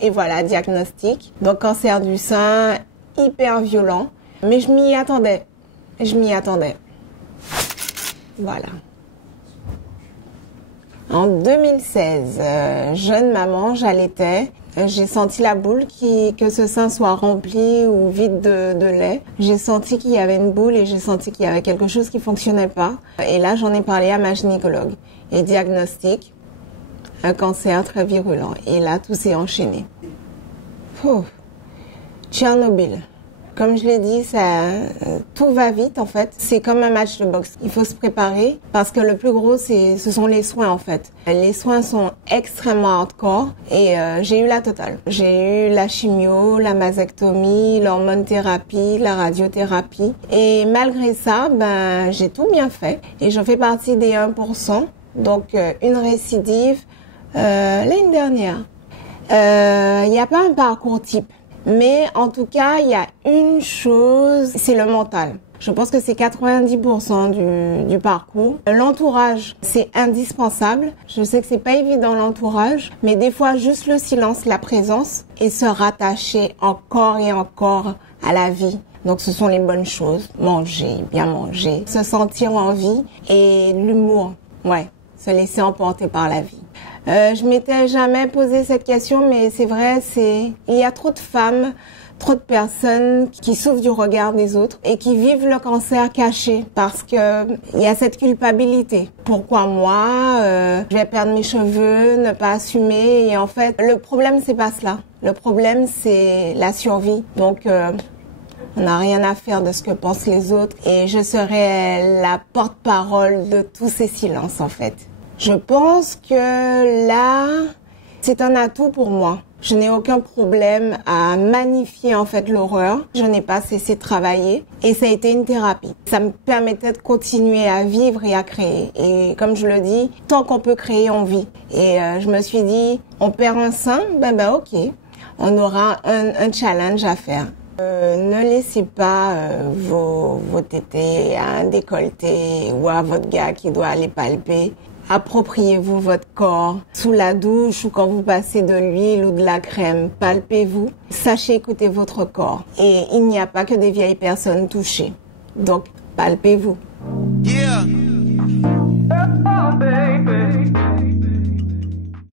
et voilà, diagnostic. Donc cancer du sein, hyper violent. Mais je m'y attendais. Voilà. En 2016, jeune maman, j'allaitais. J'ai senti la boule, que ce sein soit rempli ou vide de lait. J'ai senti qu'il y avait une boule et j'ai senti qu'il y avait quelque chose qui fonctionnait pas. Et là, j'en ai parlé à ma gynécologue. Et diagnostic, un cancer très virulent. Et là, tout s'est enchaîné. Tchernobyl. Comme je l'ai dit, tout va vite en fait. C'est comme un match de boxe. Il faut se préparer parce que le plus gros, ce sont les soins en fait. Les soins sont extrêmement hardcore et j'ai eu la totale. J'ai eu la chimio, la mastectomie, l'hormonothérapie, la radiothérapie. Et malgré ça, j'ai tout bien fait. Et je fais partie des 1%. Donc une récidive l'année dernière. Il n'y a pas un parcours type. Mais en tout cas, il y a une chose, c'est le mental. Je pense que c'est 90% du parcours. L'entourage, c'est indispensable. Je sais que c'est pas évident l'entourage, mais des fois juste le silence, la présence et se rattacher encore et encore à la vie. Donc ce sont les bonnes choses. Manger, bien manger, se sentir en vie et l'humour. Ouais, se laisser emporter par la vie. Je m'étais jamais posé cette question, mais c'est vrai, il y a trop de femmes, trop de personnes qui souffrent du regard des autres et qui vivent le cancer caché parce que il y a cette culpabilité. Pourquoi moi, je vais perdre mes cheveux, ne pas assumer et en fait, le problème c'est pas cela. Le problème c'est la survie. Donc on n'a rien à faire de ce que pensent les autres et je serai la porte-parole de tous ces silences en fait. Je pense que là, c'est un atout pour moi. Je n'ai aucun problème à magnifier en fait l'horreur. Je n'ai pas cessé de travailler et ça a été une thérapie. Ça me permettait de continuer à vivre et à créer. Et comme je le dis, tant qu'on peut créer, on vit. Et je me suis dit, on perd un sein, ok, on aura un challenge à faire. Ne laissez pas vos tétés à un décolleté ou à votre gars qui doit aller palper. Appropriez-vous votre corps sous la douche ou quand vous passez de l'huile ou de la crème. Palpez-vous. Sachez écouter votre corps. Et il n'y a pas que des vieilles personnes touchées. Donc, palpez-vous. Yeah.